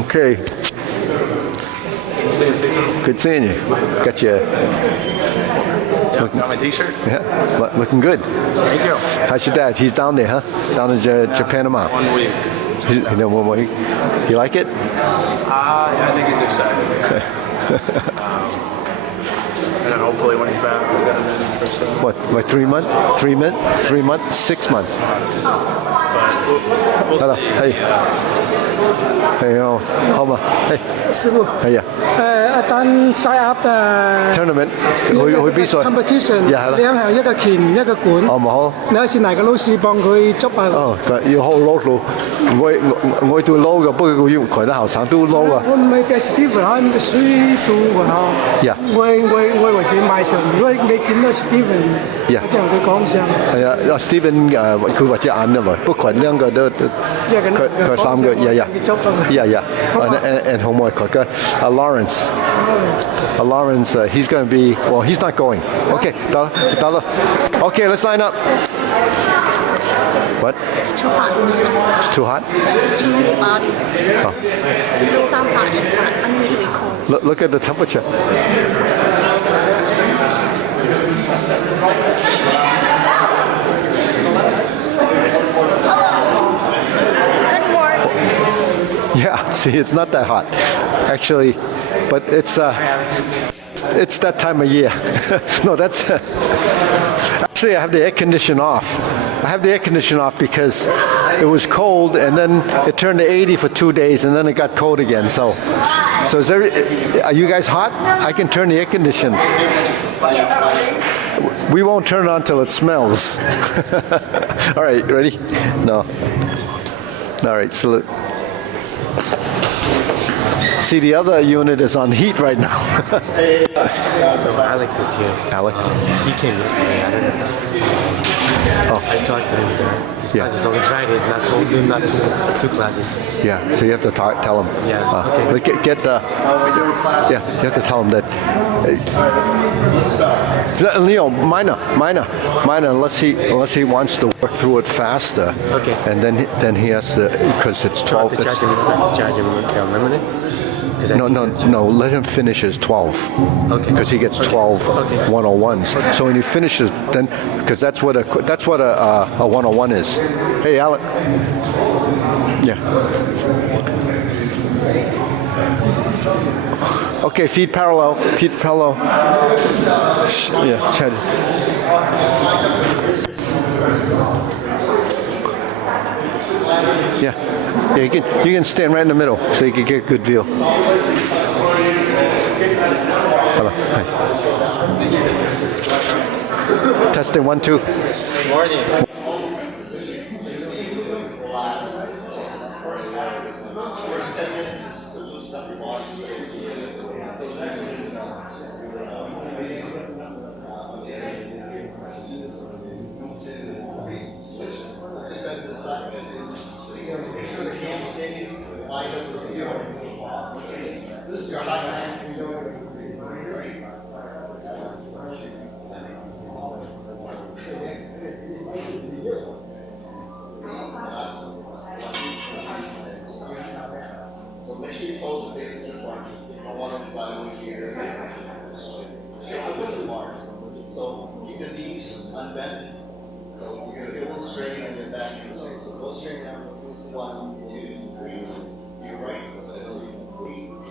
Okay. Good seeing you. Got you. Got my t-shirt? Yeah, looking good. Thank you. How's your dad? He's down there, huh? Down in Japan tomorrow. 1 week. 1 week. You like it? I think he's excited. And then hopefully when he's back, we'll get him in for some. What, like 3 months? 3 months? 3 months? 6 months? But we'll Hello. see. Hey. Hey, Homa. Hey. 師傅，係啊等 sign up，tournament 去比賽。 competition， 係啦。兩項一個鉗一個管。好唔好？你有時嚟個老師幫佢捉啊。哦，要好撈路，我都撈嘅，不過要佢啲後生都撈啊。我唔係隻 Steven 喺水度喎嚇。呀我為時賣上，如果你見到 Steven， 呀我就同佢講聲。係啊，Steven 佢或者晏啊嘛，不過佢兩個都佢三個and 好唔好佢嘅Lawrence he's going to be well he's not going okay 得啦 okay let's line up what It's too hot in here. it's too hot It's too many bodies. We found that it's unusually cold. look at the temperature Good morning. yeah see it's not that hot actually but it's that time of year no that's actually I have the air conditioner off because it was cold and then it turned to 80 for 2 days and then it got cold again so are you guys hot? I can turn the air conditioner we won't turn it on till it smells all right ready? No all right salute see the other unit is on heat right now So Alex is here. Alex He came yesterday. I don't know. I talked to him there. His Yeah. class is only Fridays, not two classes. yeah so you have to tell him Yeah, okay. get the yeah you have to tell him that Leo minor unless he wants to work through it faster Okay. and then he has to because it's So I have 12 to charge him. I have to charge him unlimited. no let him finish his 12 Okay. because he gets 12 Okay. 101s so when he finishes then because that's what a 101 is hey Alec yeah okay feet parallel yeah head yeah you can stand right in the middle so you can get a good view hello hi testing 1 2 Morning. So make sure you close the face of your front. On one side, one here. So keep the knees unbent. So you're gonna feel it straight and your back. So go straight down. 1, 2, 3. To your right.